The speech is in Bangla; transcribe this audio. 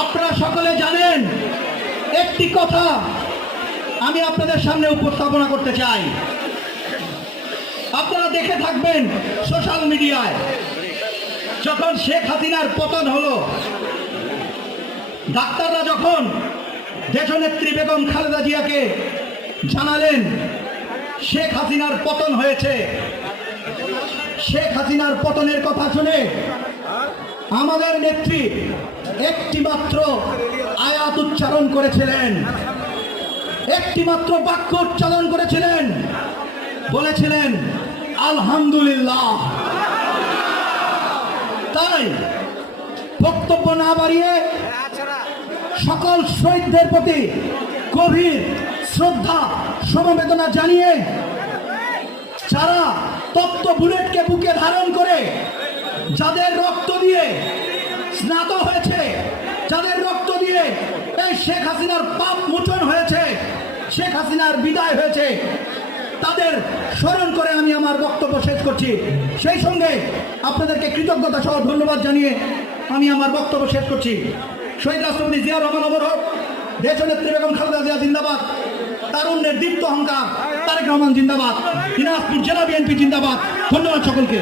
আপনারা সকলে জানেন, একটি কথা আমি আপনাদের সামনে উপস্থাপনা করতে চাই। আপনারা দেখে থাকবেন সোশ্যাল মিডিয়ায়, যখন শেখ হাসিনার পতন হলো, ডাক্তাররা যখন দেশনেত্রী বেগম খালেদা জিয়াকে জানালেন শেখ হাসিনার পতন হয়েছে, শেখ হাসিনার পতনের কথা শুনে আমাদের নেত্রী একটি মাত্র আয়াত উচ্চারণ করেছিলেন, একটি মাত্র বাক্য উচ্চারণ করেছিলেন, বলেছিলেন আলহামদুলিল্লাহ। তাই বক্তব্য না বাড়িয়ে সকল শহীদদের প্রতি গভীর শ্রদ্ধা সমবেদনা জানিয়ে, যারা তপ্ত বুলেটকে বুকে ধারণ করে, যাদের রক্ত দিয়ে স্নাত হয়েছে, যাদের রক্ত দিয়ে এই শেখ হাসিনার পাপ মোচন হয়েছে, শেখ হাসিনার বিদায় হয়েছে, তাদের স্মরণ করে আমি আমার বক্তব্য শেষ করছি। সেই সঙ্গে আপনাদেরকে কৃতজ্ঞতা সহ ধন্যবাদ জানিয়ে আমি আমার বক্তব্য শেষ করছি। শহীদ রাষ্ট্রপতি জিয়া রহমান অমর হোক, দেশনেত্রী বেগম খালেদা জিয়া জিন্দাবাদ, তারুণ্যের দীপ্ত অহংকার তারেক রহমান জিন্দাবাদ, দিনাজপুর জেলা বিএনপি জিন্দাবাদ। ধন্যবাদ সকলকে।